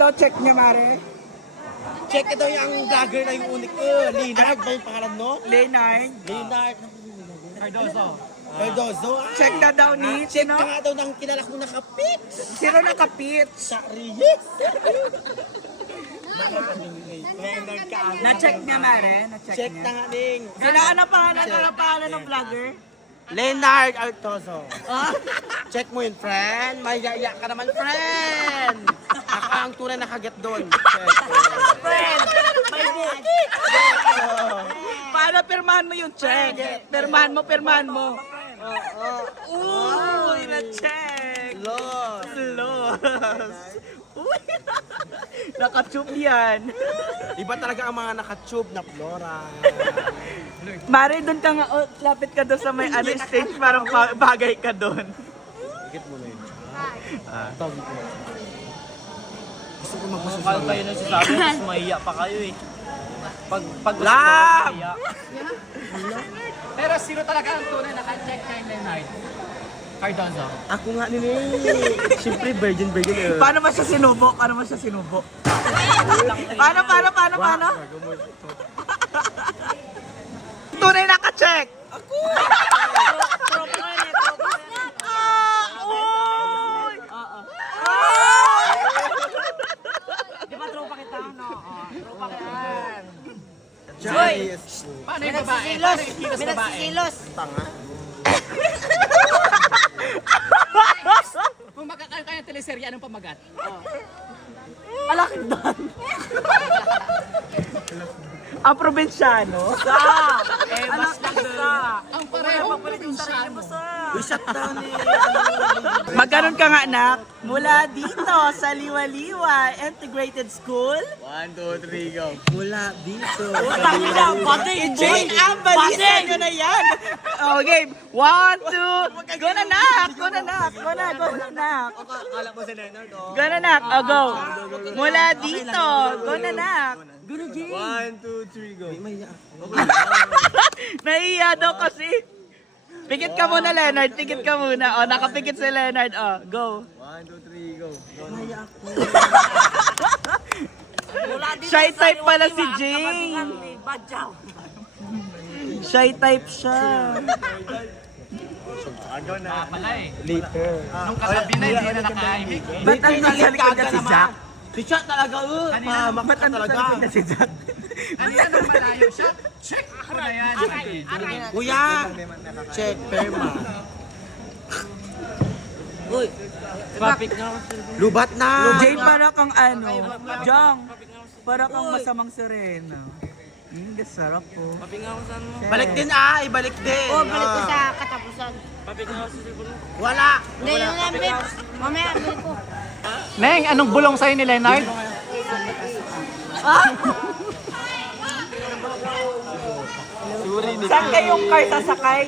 daw, check niya, Mare. Check ito yung vlogger na yung unik ko. Leonard ba yung pangalan no? Leonard. Leonard. Cardozo. Cardozo. Check na daw ni, Check sino? ka nga daw ng kilala ko nakapit. Sino nakapit? Sa Reyes. Leonard ka. Na-check niya, Mare. Na-check Check niya. na nga ning. Ano pangalan ng vlogger? Leonard Artoso. Check mo yun, friend. Mayaya ka naman, friend. Ako ang tunay na kagat doon. Check. Friend! May bukit! Paano pirmahan mo yung check? Pirmahan mo. Uy, na-check! Los. Los! Uy! Nakatube yan. Iba talaga ang mga nakatube na Flora. Mare, doon ka nga, lapit ka doon sa may stage, parang bagay ka doon. Higit mo na yun. Tawag ko. Gusto ko magpasok Kahit kayo nagsasabi, mas mahiya pa kayo eh. Pag gusto Lab! mo, mahiya. Pero sino talaga ang tunay na ka-check kay Leonard? Cardozo. Ako nga nini. Siyempre, virgin. Paano mo siya sinubo? Paano? Tunay naka-check! Ako! Uy! Di ba tropa kita? No? Tropa kita. Joy! Paano yung babae? Paano yung kilos babae? Tanga. Kung magkakaroon kayo ng teleserye, anong pamagat? Malaki doon. Ang probinsyano. Mas lang sa. Ang pareho yung Shut down eh. Magkaroon ka nga, anak. Mula dito sa Liwa-Liwa Integrated School. 1, 2, 3, go. Mula dito. Jane Ambalisan nyo na yan. Oh, game. 1, 2. Go na, nak. Go na, nak. Akala ko si Leonard, oh. Go na, nak. Oh, go. Mula dito. Go na, nak. Go na, Jane. 1, 2, 3, go. Nahiya daw kasi. Pikit ka muna, Leonard. Pikit ka muna. Oh, nakapikit si Leonard. Oh, go. 1, 2, 3, go. Shy type pala si Jane. Shy type siya. pala eh. Later. Nung katabi na, hindi na nakaimik eh. Ba't ang nasa likod niya si Jack? Si Jack talaga, pahamak ka talaga. Si Jack? Kanina nung malayo siya, check ko na yan. Kuya, check, perma. Uy, Traffic na. lubat na. Jane, para kang ano? Jong, para kang masamang sirena. Sarap po. Balik din ibalik din. Balik ko sa katapusan. Wala. Hindi, yung nabit. Mamaya, balik ko. Neng, anong bulong sa'yo ni Leonard? Saan kayong car sasakay?